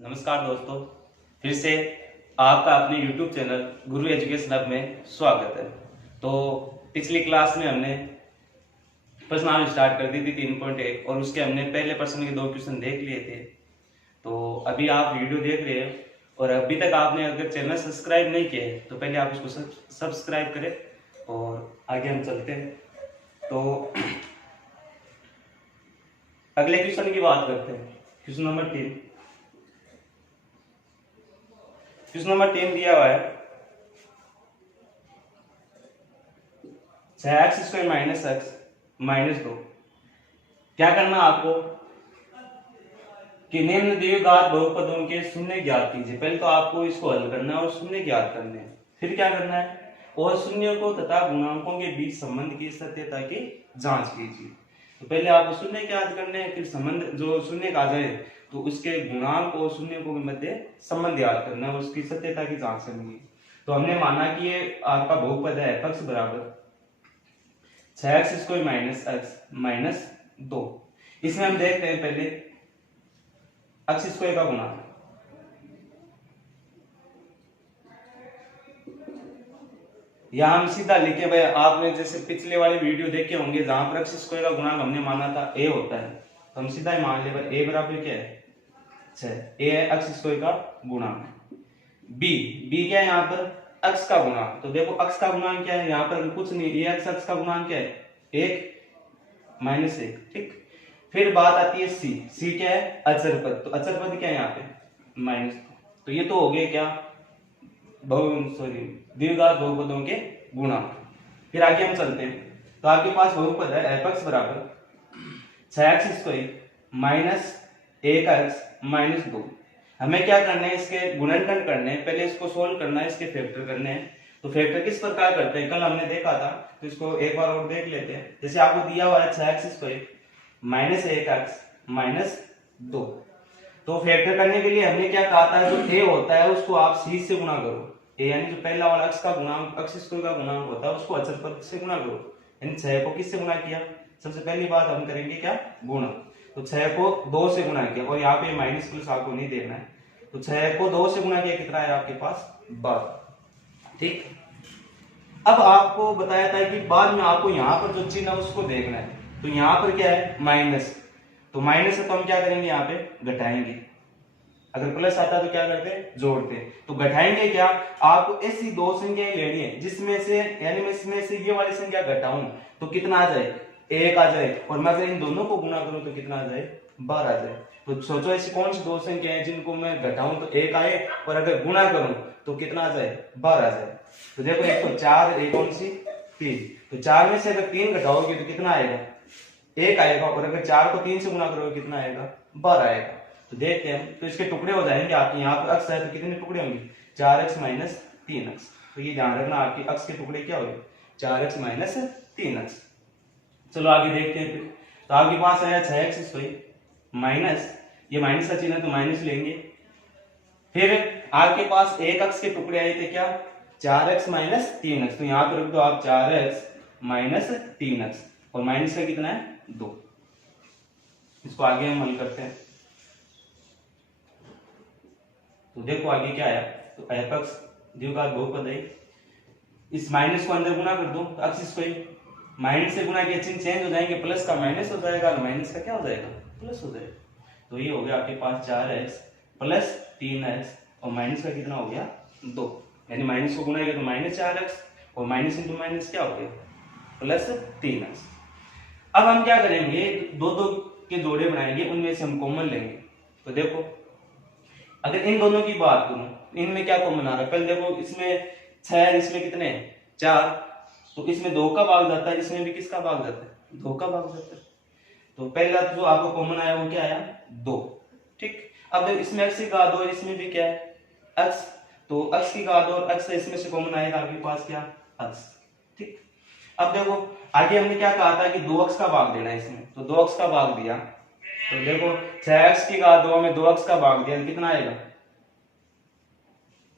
नमस्कार दोस्तों, फिर से आपका अपने YouTube चैनल गुरु एजुकेशन हब में स्वागत है। तो पिछली क्लास में हमने प्रश्नावली स्टार्ट कर दी थी 3.1 और उसके हमने पहले प्रश्न के 2 क्वेश्चन देख लिए थे। तो अभी आप वीडियो देख रहे हैं और अभी तक आपने अगर चैनल सब्सक्राइब नहीं किया है तो पहले आप उसको सब्सक्राइब करें और आगे हम चलते हैं। तो अगले क्वेश्चन की बात करते हैं। क्वेश्चन नंबर 3 दिया हुआ है 6x² माइनस x माइनस 2। क्या करना आपको कि निम्न द्विघात बहुपदों के शून्य ज्ञात कीजिए। पहले तो आपको इसको हल करना है और शून्य ज्ञात करने हैं। फिर क्या करना है और शून्य को तथा गुणांकों के बीच संबंध की सत्यता की जांच कीजिए। तो पहले आपको शून्य ज्ञात करने हैं, फिर संबंध जो शून्य का आ जाए तो उसके गुणांक और शून्य के मध्य संबंध याद करना है, उसकी सत्यता की जांच करनी है। तो हमने माना कि ये आपका बहुपद है f बराबर 6x² माइनस x माइनस 2। इसमें हम देखते हैं पहले x² का गुणांक। यहां हम सीधा लिखे भाई, आपने जैसे पिछले वाले वीडियो देखे होंगे जहां पर x² का गुणांक हमने माना था a होता है, तो हम सीधा ही मान ले भाई a बराबर क्या है 6। a है x² का गुणांक। b क्या है यहाँ पर x का गुणांक। तो देखो x का गुणांक क्या है, यहाँ पर कुछ नहीं, ये x का गुणांक क्या है 1 माइनस 1। ठीक, फिर बात आती है c क्या है अचर पद। तो अचर पद क्या है यहाँ पे माइनस। तो ये तो हो गया क्या द्विघात बहुपदों के गुणांक। फिर आगे हम चलते हैं। तो आपके पास बहुपद है f बराबर 6x² माइनस 1x माइनस 2। हमें क्या करना है, इसके गुणनखंड करने हैं। पहले इसको सोल्व करना है, इसके फैक्टर करने हैं। तो फैक्टर किस प्रकार करते हैं कल हमने देखा था, तो इसको एक बार और देख लेते हैं। जैसे आपको दिया हुआ है 6x² माइनस 1x माइनस 2। तो फैक्टर करने के लिए हमने क्या कहा था, जो a होता है उसको आप c से गुणा करो। a यानी जो पहला वाला x का गुणांक x² का गुणांक होता है उसको अचर पद से गुणा करो। यानी 6 को किससे गुणा किया, सबसे पहली बात हम करेंगे क्या गुणा। तो 6 को 2 से गुणा किया और यहाँ पे माइनस प्लस आपको नहीं देखना है। तो 6 को 2 से गुणा किया कितना है आपके पास 12। ठीक, अब आपको बताया था कि बाद में आपको यहाँ पर जो चिन्ह है उसको देखना है। तो यहाँ पर क्या है माइनस, तो माइनस है तो हम क्या करेंगे यहाँ पे घटाएंगे। अगर प्लस आता तो क्या करते हैं जोड़ते। तो घटाएंगे क्या, आपको ऐसी दो संख्याएं लेनी है जिसमें से यानी मैं इसमें से ये वाली संख्या घटाऊं तो कितना आ जाए 1 आ जाए, और मैं अगर इन दोनों को गुणा करूं तो कितना आ जाए 12 आ जाए। तो सोचो ऐसी कौन सी दो संख्या है जिनको मैं घटाऊं तो 1 आए और अगर गुणा करूं तो कितना आ जाए 12 आ जाए। तो देखो एक तो 4, एक कौन सी 3। तो 4 में से अगर 3 घटाओगे तो कितना आएगा 1 आएगा, और अगर 4 को 3 से गुणा करोगे कितना आएगा 12 आएगा। तो देखते हैं, तो इसके टुकड़े हो जाएंगे आपके यहाँ पर x है तो कितने टुकड़े होंगे 4x माइनस 3x। तो ये ध्यान रखना आपके x के टुकड़े क्या होंगे 4x माइनस 3x। चलो आगे देखते हैं। फिर तो आपके पास आया 6x² माइनस, ये माइनस का चिन्ह है तो माइनस लेंगे। फिर आपके पास एक x के टुकड़े आए थे क्या 4x माइनस 3x। तो यहाँ पर रख दो आप 4x माइनस 3x और माइनस का कितना है 2। इसको आगे हम हल करते हैं। तो देखो आगे क्या आया, तो f द्विघात बहुपद है, इस माइनस को अंदर गुना कर दो तो x² माइनस से गुना के चिन्ह चेंज हो जाएंगे, प्लस का माइनस हो जाएगा और माइनस का क्या हो जाएगा प्लस हो जाएगा। तो ये हो गया आपके पास 4x प्लस 3x और माइनस का कितना हो गया 2। यानी माइनस को गुनाएंगे तो माइनस 4x और माइनस इंटू माइनस क्या हो गया प्लस 3x। अब हम क्या करेंगे, दो के जोड़े बनाएंगे, उनमें से हम कॉमन लेंगे। तो देखो अगर इन दोनों की बात करूं, इनमें क्या कॉमन आ रहा है, पहले देखो इसमें 6 इसमें कितने 4, तो इसमें 2 का भाग जाता है, इसमें भी किसका भाग जाता है 2 का भाग जाता है। तो पहला जो आपको कॉमन आया वो क्या आया 2। ठीक, अब देखो इसमें x की घात 2 इसमें भी क्या है x, तो x की घात 2 और x है इसमें से कॉमन आएगा आपके पास क्या x। ठीक, अब देखो आगे हमने क्या कहा था कि 2x का भाग देना है इसमें, तो 2x का भाग दिया। तो देखो 6x की घात 2 में 2x का भाग दिया कितना आएगा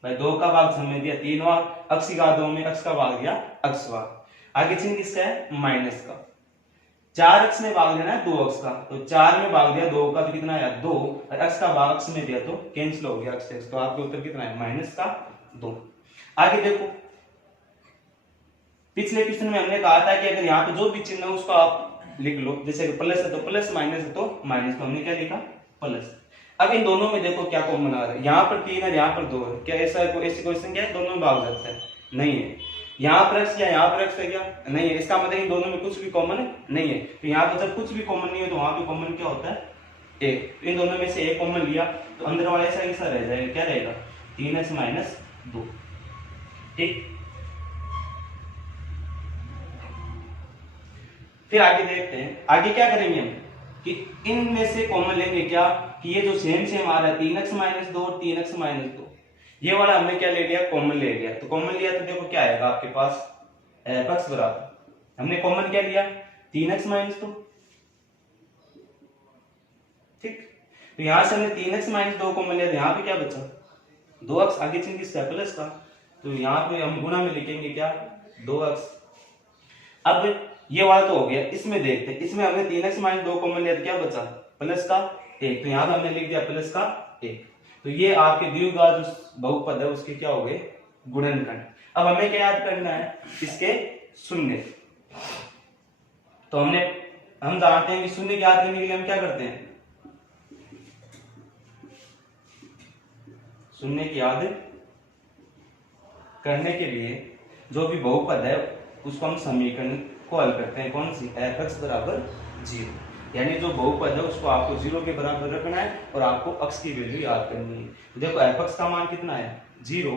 भाई 2 का भाग समझ दिया 3 बार, x की घात 2 में x का भाग दिया x बार। आगे चिन्ह किसका है माइनस का। 4 अक्ष में भाग देना है 2 अक्ष का, तो 4 में भाग दिया 2 का तो कितना आया 2, और अक्ष का भाग अक्ष में दिया तो कैंसिल हो गया अक्ष से, तो आपके उत्तर कितना है माइनस का 2। आगे देखो, पिछले क्वेश्चन में हमने कहा था कि अगर यहाँ पे जो भी चिन्ह है उसको आप लिख लो, जैसे प्लस है तो प्लस, माइनस है तो माइनस, तो हमने क्या लिखा प्लस। अब इन दोनों में देखो क्या कॉमन आ रहा है, यहाँ पर 3 है यहाँ पर 2 है, क्या ऐसा ऐसी क्वेश्चन क्या है दोनों में भाग जाता है, नहीं है। यहाँ पर x या यहाँ पर x है क्या, नहीं है, इसका मतलब इन दोनों में कुछ भी कॉमन नहीं है। तो यहाँ पर जब कुछ भी कॉमन नहीं है तो वहां पे कॉमन क्या होता है एक, इन दोनों में से एक कॉमन लिया तो अंदर वाला ऐसा कैसा रह जाएगा, क्या रहेगा 3x माइनस 2, ठीक। फिर आगे देखते हैं, आगे क्या करेंगे हम कि इनमें से कॉमन लेंगे क्या, कि ये जो सेम आ रहा है 3x माइनस 2 और 3x माइनस 2, ये वाला हमने क्या ले लिया कॉमन ले लिया, तो कॉमन लिया तो देखो क्या आएगा आपके पास f(x) बराबर, हमने कॉमन क्या लिया 3x माइनस 2, ठीक। तो यहां से हमने 3x माइनस 2 कॉमन लिया, तो यहाँ पे क्या बचा 2x, आगे चिन्ह किसका प्लस का, तो यहाँ पे हम गुणा में लिखेंगे क्या 2x। अब ये वाला तो हो गया, इसमें देखते हैं, इसमें हमने 3x माइनस 2 कॉमन लिया तो क्या बचा प्लस का 1, तो यहाँ पे हमने लिख दिया प्लस का 1। तो ये आपके द्विघात जो बहुपद है उसके क्या हो गए गुणनखंड। अब हमें क्या याद करना है इसके शून्य, तो हम जानते हैं कि शून्य की याद करने के लिए हम क्या करते हैं, शून्य की याद करने के लिए जो भी बहुपद है उसको हम समीकरण को हल करते हैं, कौन सी f(x) बराबर 0, यानी जो बहुपद है उसको आपको 0 के बराबर रखना है और आपको x की वैल्यू याद करनी है। तो देखो f(x) का मान कितना है 0,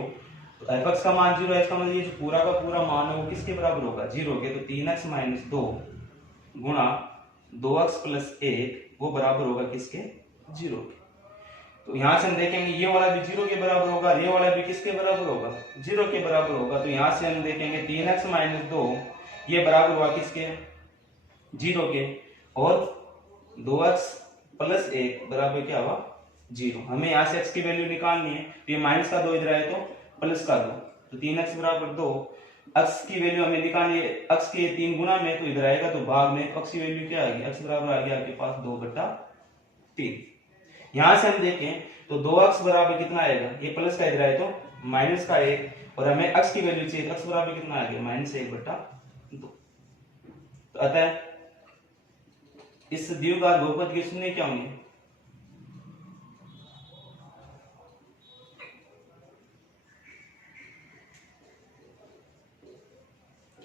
तो f(x) का मान 0 है, इसका मतलब ये जो पूरा का पूरा मान है वो किसके बराबर होगा 0 के, तो 3x माइनस 2 गुणा 2x प्लस 1 वो बराबर होगा किसके 0 के। तो यहां से हम देखेंगे ये वाला भी 0 के बराबर होगा, ये वाला भी किसके बराबर होगा 0 के बराबर होगा, तो यहां से हम देखेंगे 3x माइनस 2 ये बराबर हुआ किसके 0 के, और 2x प्लस 1 बराबर क्या हुआ 0। हमें यहाँ से x की वैल्यू निकालनी है, तो ये माइनस का 2 इधर आए तो प्लस का 2, तो 3x बराबर 2, x की वैल्यू हमें निकालनी है, x के 3 गुना में तो इधर आएगा, तो भाग में x की वैल्यू क्या आएगी x बराबर आ गया आपके पास 2/3। यहां से हम देखें तो 2x बराबर कितना आएगा, ये प्लस का इधर आए तो माइनस का 1, और हमें x की वैल्यू चाहिए, x बराबर कितना आ गया -1/2। तो अतः इस द्विघात बहुपद के शून्य क्या होंगे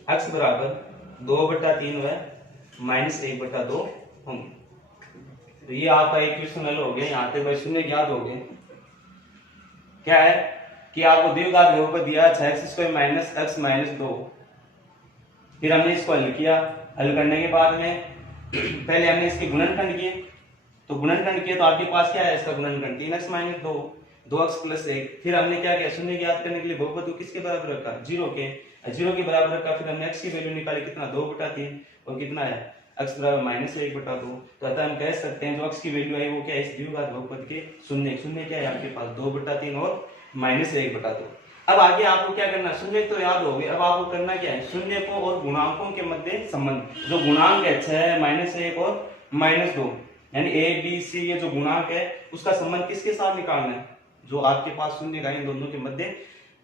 x बराबर 2/3 व -1/2 होंगे। तो ये आपका इक्वेशन हल हो गया, यहाँ पे भाई शून्य ज्ञात हो गए। क्या है कि आपको द्विघात बहुपद दिया 6x² माइनस x माइनस 2, फिर हमने इसको हल किया, हल करने के बाद में पहले हमने इसके गुणनखंड किए, तो गुणनखंड किए तो आपके पास क्या है इसका गुणनखंड 3x माइनस 2 2x प्लस 1, फिर हमने क्या किया शून्य ज्ञात करने के लिए बहुपद को किसके बराबर रखा 0 के बराबर रखा, फिर हमने x की वैल्यू निकाली कितना 2/3 और कितना है x बराबर -1/2। तो अतः हम कह सकते हैं जो x की वैल्यू है वो क्या है इस द्विघात बहुपद के शून्य क्या है आपके पास 2/3 और -1/2। अब आगे आपको क्या करना, शून्य तो याद हो गए, अब आपको करना क्या है शून्य को और गुणांकों के मध्य संबंध, जो गुणांक है 6 -1 और -2 यानी a b c ये जो गुणांक है उसका संबंध किसके साथ निकालना है, जो आपके पास शून्य का इन दोनों के मध्य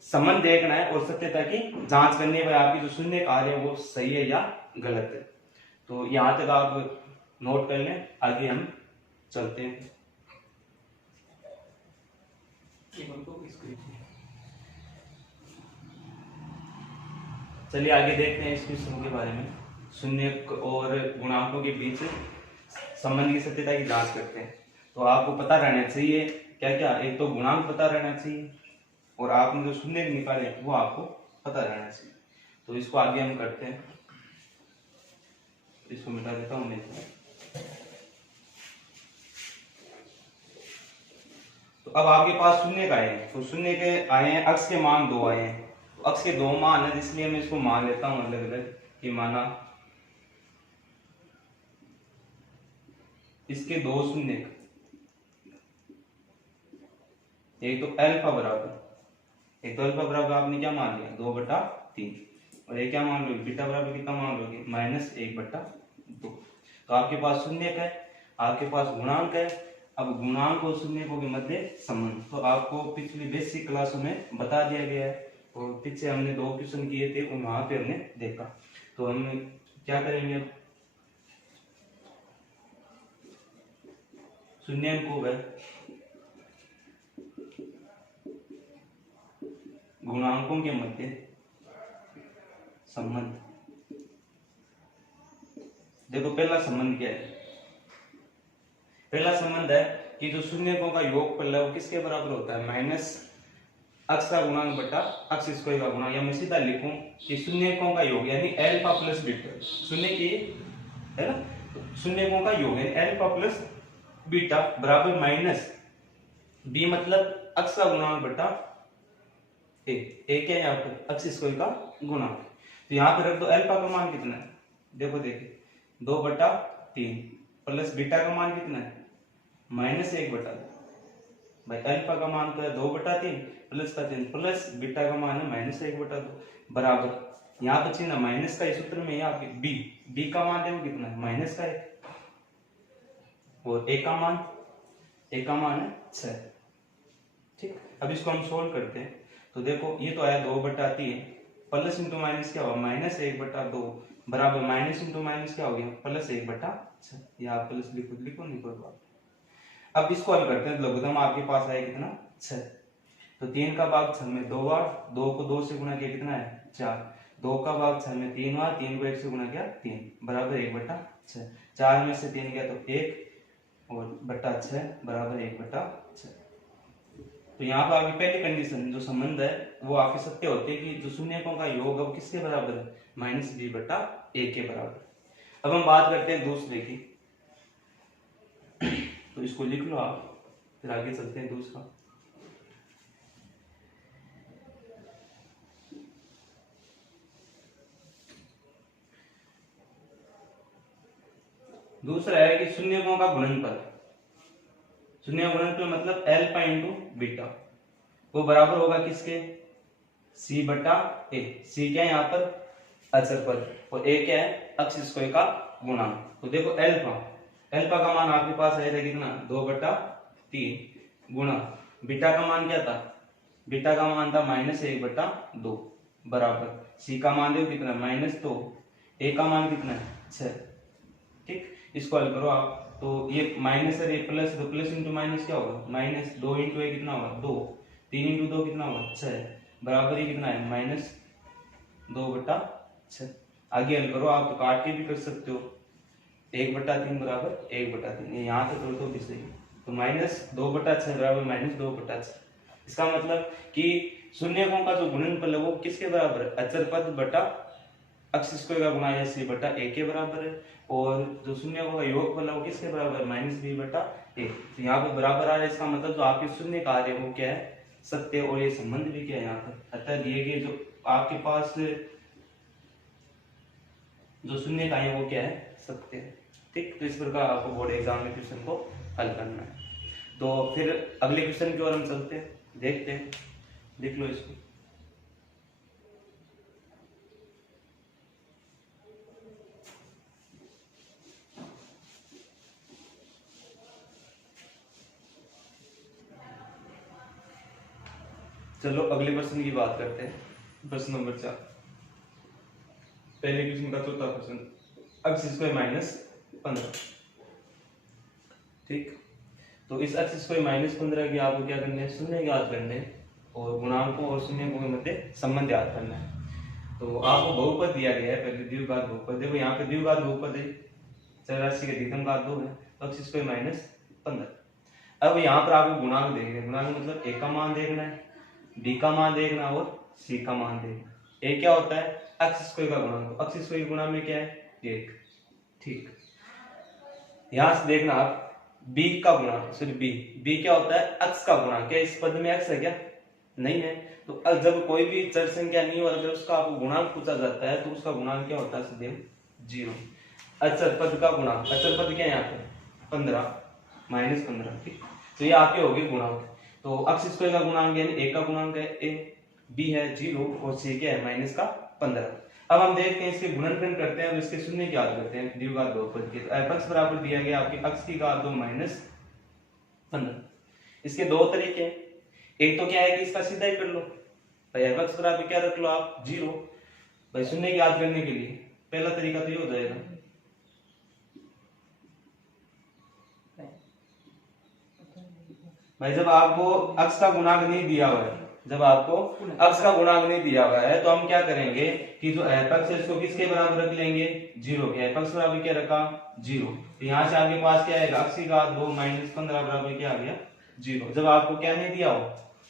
संबंध देखना है और सत्यता की जांच करनी है आपकी जो शून्य कार्य है वो सही है या गलत है। तो यहां तक आप नोट कर लें, आगे हम चलते हैं। चलिए आगे देखते हैं इस क्वेश्चन के बारे में, शून्य और गुणांकों के बीच संबंध की सत्यता की जांच करते हैं। तो आपको पता रहना चाहिए क्या क्या, एक तो गुणांक पता रहना चाहिए और आपने जो शून्य निकाले वो आपको पता रहना चाहिए। तो इसको आगे हम करते हैं, इसको मिटा देता हूं मैं। तो अब आपके पास शून्य का है, तो शून्य के आए हैं, अक्ष के मान 2 आए हैं, तो अक्ष के 2 मान है इसलिए मैं इसको मान लेता हूं अलग अलग कि माना इसके 2 शून्य, एक तो अल्फा बराबर आपने क्या मान लिया 2/3 और एक क्या मान लोगे बीटा बराबर कितना मान लोगे -1/2। तो आपके पास शून्य है, आपके पास गुणांक है। अब गुणांक और शून्यकों के मध्य संबंध तो आपको पिछली बेसिक क्लासों में बता दिया गया है, और पीछे हमने 2 क्वेश्चन किए थे और वहां पे हमने देखा। तो हम क्या करेंगे, शून्यकों व गुणांकों के मध्य संबंध। देखो पहला संबंध क्या है, पहला संबंध है कि जो शून्यकों का योगफल है वो किसके बराबर होता है, माइनस अक्ष का गुणांक बटा अक्ष स्क्वायर का गुणांक। या मैं सीधा लिखूं कि शून्यकों का योग यानी अल्फा प्लस बीटा, शून्य की है ना, शून्यकों का योग यानी अल्फा प्लस बीटा बराबर माइनस बी मतलब अक्ष का गुणांक बटा ए, क्या है यहाँ पर अक्ष स्क्वायर का गुणांक। तो यहाँ पर रख दो अल्फा का मान कितना है, देखो देखिए 2/3 प्लस बीटा का मान कितना है -1/2। भाई अल्फा का मान तो है 2/3 प्लस का 3 प्लस बीटा का मान है -1/2 बराबर। यहाँ पर चिन्ह माइनस का सूत्र में यहाँ पे बी का मान देखो कितना है माइनस का 1 और ए का मान है 6। ठीक, अब इसको हम सोल्व करते हैं। तो देखो ये तो आया 2/3 प्लस इंटू माइनस क्या होगा -1/2 बराबर माइनस इंटू माइनस क्या हो गया +1/6। या प्लस लिखो नहीं कोई बात। अब इसको हल करते हैं तो लघुत्तम आपके पास आया कितना 6। तो 3 का भाग 6 में 2 बार, 2 को 2 से गुणा किया कितना है 4, 2 का भाग 6 में 3 बार, 3 को 1 से गुणा किया 3 बराबर 1/6। 4 में से 3 गया तो 1 और बटा 6 बराबर 1/6। तो यहाँ पर आपकी पहली कंडीशन जो संबंध है वो आपके सत्य होते हैं कि जो शून्यकों का योग है वो किसके बराबर है -b/a के बराबर। अब हम बात करते हैं दूसरे की, तो इसको लिख लो आप, फिर आगे चलते हैं दूसरा। दूसरा है कि शून्यकों का गुणनफल, शून्य गुणनफल मतलब अल्फा इंटू बीटा वो बराबर होगा किसके c/a। c क्या है यहाँ पर अचर पद और a क्या है अक्ष स्क्वायर का गुणांक। तो देखो अल्फा का मान आपके पास आया था कितना 2/3 गुणा बीटा का मान क्या था, बीटा का मान था -1/2 बराबर c का मान देखो कितना -2, a का मान कितना है 6। ठीक, इसको हल करो आप तो ये माइनस और ये प्लस, तो प्लस इंटू माइनस क्या होगा -2 इंटू ए कितना होगा 2, 3 इंटू 2 कितना होगा 6 बराबर ये कितना है -2/6। आगे हल करो आप तो काट के भी कर सकते हो, 1/3 बराबर 1/3 यहाँ से करो तो भी सही। तो -2/6 बराबर -2/6। इसका मतलब कि शून्यकों का जो गुणनफल है वो किसके बराबर है अचर पद बटा अक्ष स्क्वायर का गुणा या c/a के बराबर है, और जो शून्यकों का योगफल है वो किसके बराबर -b/a। तो यहाँ पे बराबर आ रहा है, इसका मतलब जो आपके शून्य कार्य है वो क्या है सत्य, और ये संबंध भी क्या है यहाँ पर अतः दिए गए जो आपके पास जो शून्य का है वो क्या है सत्य है। ठीक, तो इस प्रकार आपको बोर्ड एग्जाम में क्वेश्चन को हल करना है। तो फिर अगले क्वेश्चन की ओर हम चलते हैं, देखते हैं, लिख लो इसको। चलो अगले प्रश्न की बात करते हैं, प्रश्न नंबर 4। पहले क्वेश्चन का चौथा प्रश्न अक्ष स्क्वायर -15। ठीक, तो इस अक्ष स्क्वायर -15 की आपको क्या करना है शून्य ज्ञात करने हैं और गुणांकों और शून्यकों के मध्य संबंध ज्ञात करना है। तो आपको बहुपद दिया गया है, पहले द्विघात बहुपद देखो यहाँ पे द्विघात बहुपद है, चरराशि के अधिकतम घात 2 है, तो अक्ष स्क्वायर -15। अब यहाँ पर आपको गुणांक देखना है, गुणांक मतलब ए का मान देखना है, बी का मान देखना और सी का मान देखना। ए क्या होता है अक्ष स्क्वायर का गुणांक, अक्ष स्क्वायर गुणा में क्या है 1। ठीक, यहां से देखना आप बी का गुणांक, सॉरी बी क्या होता है अक्ष का गुणांक। क्या इस पद में अक्ष है क्या, नहीं है। तो जब कोई भी चर संख्या नहीं हो अगर उसका आपको गुणांक पूछा जाता है तो उसका गुणांक क्या होता है सीधे 0। अचर पद का गुणांक, अचर पद क्या है यहाँ पे 15 -15। ठीक, तो ये आपके हो गए गुणांक। तो अक्ष स्क्वायर का गुणांक यानी ए का गुणांक है ए, बी है 0 और सी क्या है -15। अब हम देखते हैं इसके गुणनखंड करते हैं और इसके शून्य की याद करते हैं द्विघात बहुपद के। तो f(x) बराबर दिया गया आपके x की घात 2 माइनस 15। इसके दो तरीके हैं, एक तो क्या है कि इसका सीधा ही कर लो भाई, f(x) बराबर क्या रख लो आप 0 भाई, शून्य की याद करने के लिए पहला तरीका तो ये हो जाएगा। भाई जब आपको x का गुणांक नहीं दिया हुआ है, जब आपको x का गुणांक नहीं दिया हुआ है तो हम क्या करेंगे कि जो f(x) है इसको किसके बराबर रख लेंगे 0 के। f(x) बराबर क्या रखा 0, तो यहाँ से आपके पास क्या आएगा x की घात 2 माइनस 15 बराबर क्या आ गया 0। जब आपको क्या नहीं दिया हो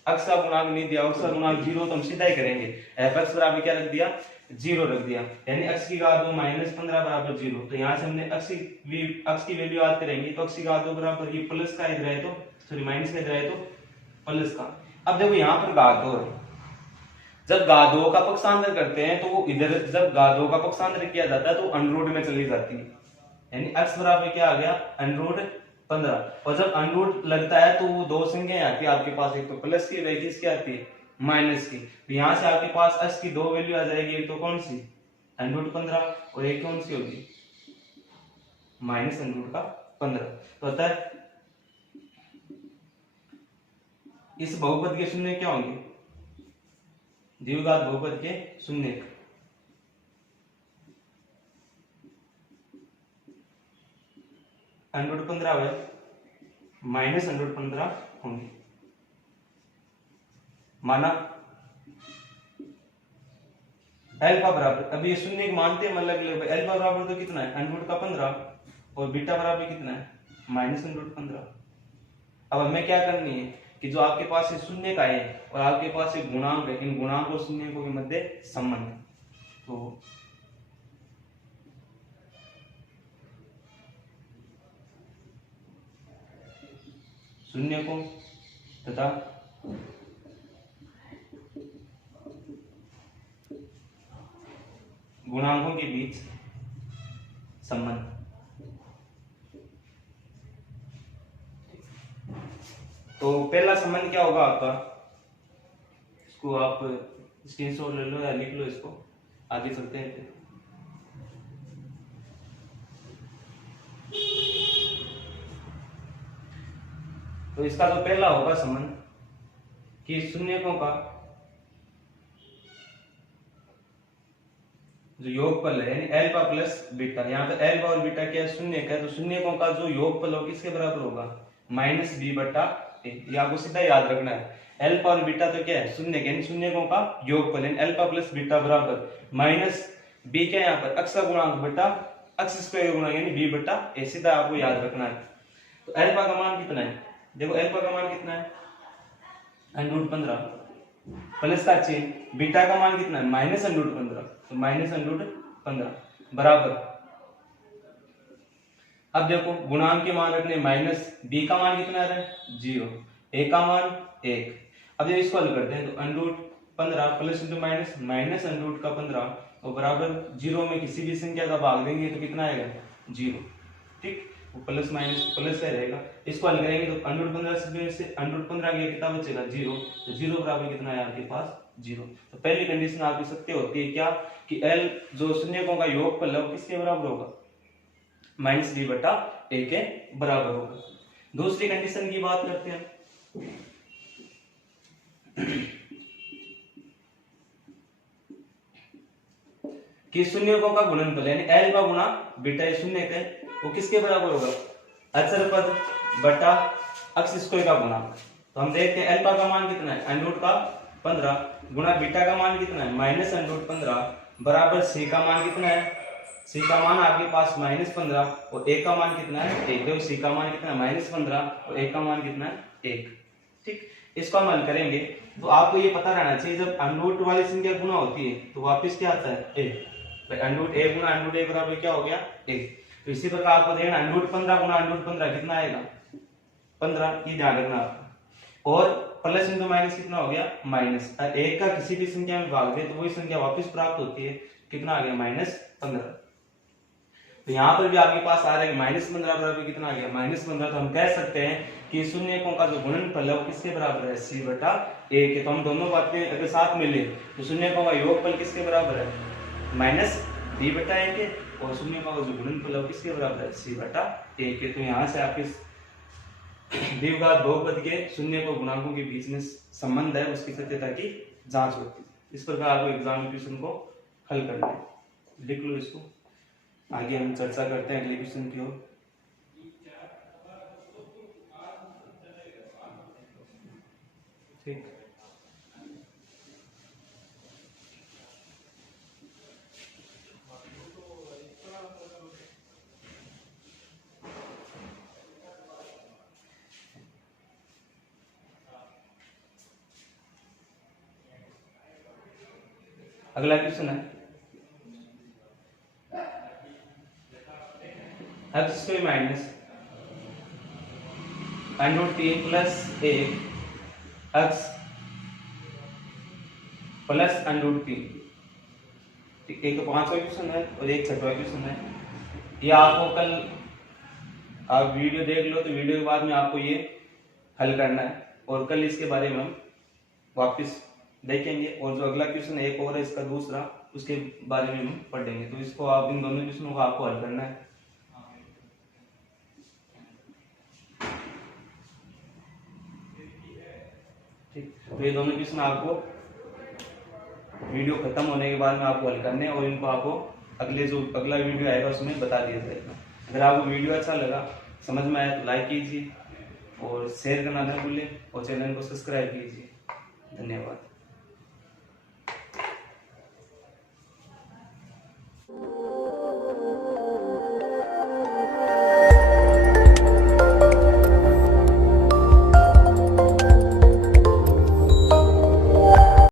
x का गुणांक नहीं दिया, x का गुणांक 0, तो हम सीधा ही करेंगे f(x) बराबर क्या रख दिया 0 रख दिया, यानी x की घात 2 माइनस 15 बराबर 0। तो यहाँ से हमने x की वैल्यू याद करेंगे तो x की घात 2 बराबर ये प्लस का इधर है तो सॉरी माइनस का इधर है तो प्लस का। अब देखो यहाँ पर घात 2 है, जब घात 2 का पक्षांतर करते हैं तो वो इधर जब घात 2 का पक्षांतर किया जाता है तो अंडर रूट में चली जाती है, यानी x बराबर क्या आ गया अंडर रूट 15। और जब अंडर रूट लगता है तो वो दो संख्याएं आती है आपके पास, एक तो प्लस की वैल्यू किसकी आती है माइनस की। तो यहाँ से आपके पास x की दो वैल्यू आ जाएगी, एक तो कौन सी अंडर रूट 15 और एक कौन सी होगी माइनस अंडर रूट का 15। तो होता है इस बहुपद के शून्य क्या होंगे द्विघात बहुपद के शून्य अंडर रूट 15 है माइनस अंडर रूट 15 होंगे। माना अल्फा बराबर, अब ये शून्य मानते हैं मतलब अल्फा बराबर तो कितना है अंडर रूट का 15 और बीटा बराबर कितना है माइनस अंडर रूट 15। अब हमें क्या करनी है कि जो आपके पास ये शून्य का है और आपके पास एक गुणांक है, इन गुणांक और शून्य को के मध्य संबंध है। तो शून्य को तथा गुणांकों के बीच संबंध। तो पहला संबंध क्या होगा आपका, इसको आप स्क्रीनशॉट ले लो या लिख लो, इसको आगे चलते हैं। तो इसका जो पहला होगा संबंध कि शून्यकों का जो योगफल है यानी अल्फा प्लस बीटा, यहाँ पे अल्फा और बीटा क्या है शून्य का है, तो शून्यकों का जो योगफल हो किसके बराबर होगा माइनस बी बटा ए। ये आपको सीधा याद रखना है, अल्फा और बीटा तो क्या है शून्य, यानी शून्यकों का योगफल यानी अल्फा प्लस बीटा बराबर माइनस बी क्या है यहाँ पर x का गुणांक बटा x स्क्वायर गुणा यानी b बटा a, सीधा आपको याद रखना है। तो अल्फा का मान कितना है, देखो अल्फा का मान कितना है अंडर रूट 15 प्लस का चेन, बीटा का मान कितना है माइनस अंडर रूट 15, तो माइनस अंडर रूट 15 बराबर। अब देखो गुणांक के मान रखने माइनस बी का मान कितना है 0, ए का मान 1। अब जब इसको हल करते हैं तो under root 15 plus into minus minus under root का 15 और बराबर 0 में किसी भी संख्या का भाग देंगे तो कितना आएगा 0, ठीक, वो प्लस माइनस प्लस का रहेगा। इसको हल करेंगे तो अंडर रूट 15 से अंडर रूट 15 गया कितना बचेगा 0, तो 0 बराबर कितना है आपके पास 0। तो पहली कंडीशन आपकी सत्य होती है क्या कि L जो शून्यकों का योगफल है वो किसके बराबर होगा माइनस बी बटा ए के बराबर होगा। दूसरी कंडीशन की बात करते हैं, कि शून्यकों का गुणनफल यानी अल्फा गुणा बीटा शून्य का वो किसके बराबर होगा अचर पद बटा x स्क्वायर का गुणांक। तो हम देखते हैं अल्फा का मान कितना है अंडर रूट का 15 गुणा बीटा का मान कितना है माइनस अंडर रूट 15 बराबर c का मान कितना है, c का मान आपके पास माइनस 15 और a का मान कितना है 1। देखो c का मान कितना है माइनस 15 और a का मान कितना है 1, ठीक। इसको हम हल करेंगे तो आपको ये पता रहना चाहिए जब अंडर रूट वाली संख्या गुणा होती है तो वापस क्या आता है a, अंडर रूट a गुणा अंडर रूट a बराबर क्या हो गया 1। तो इसी प्रकार आपको देखना अंडर रूट 15 गुणा अंडर रूट 15 कितना आएगा 15, ये ध्यान रखना आपको। और प्लस इंटू माइनस कितना हो गया माइनस, एक का किसी भी संख्या में भाग दे तो वही संख्या वापस प्राप्त होती है, कितना आ गया माइनस 15। तो यहाँ पर भी आपके पास आ रहा है माइनस 15 बराबर कितना आ गया माइनस 15। तो हम कह सकते हैं कि शून्यकों का जो गुणनफल है वो किसके बराबर है c बटा a के। तो हम दोनों बातें अगर साथ में ले तो शून्यकों का योगफल किसके बराबर है माइनस बी बटा एक है और शून्य का जो गुणनफल है किसके बराबर है, सी बटा एक है। तो यहाँ से आप इस द्विघात बहुपद के शून्य को गुणांकों के बीच में संबंध है उसकी सत्यता की जांच होती है। इस प्रकार आपको एग्जाम क्वेश्चन को हल करना है, लिख लो इसको। आगे हम चर्चा करते हैं अगले क्वेश्चन की ओर। ठीक, अगला क्वेश्चन है एक्स स्क्वायर माइनस √3 प्लस एक एक्स प्लस √3। ठीक, एक 5वां क्वेश्चन है और एक 6वां क्वेश्चन है। ये आपको कल आप वीडियो देख लो तो वीडियो के बाद में आपको ये हल करना है और कल इसके बारे में हम वापस देखेंगे। और जो अगला क्वेश्चन एक और है इसका दूसरा, उसके बारे में हम पढ़ेंगे। तो इसको आप इन दोनों क्वेश्चनों को आपको हल करना है। ठीक, तो ये दोनों क्वेश्चन आपको वीडियो खत्म होने के बाद में आपको हल करने हैं और इनको आपको अगले जो अगला वीडियो आएगा उसमें बता दिया जाएगा। अगर आपको वीडियो अच्छा लगा, समझ में आया तो लाइक कीजिए और शेयर करना न भूलें और चैनल को सब्सक्राइब कीजिए। धन्यवाद।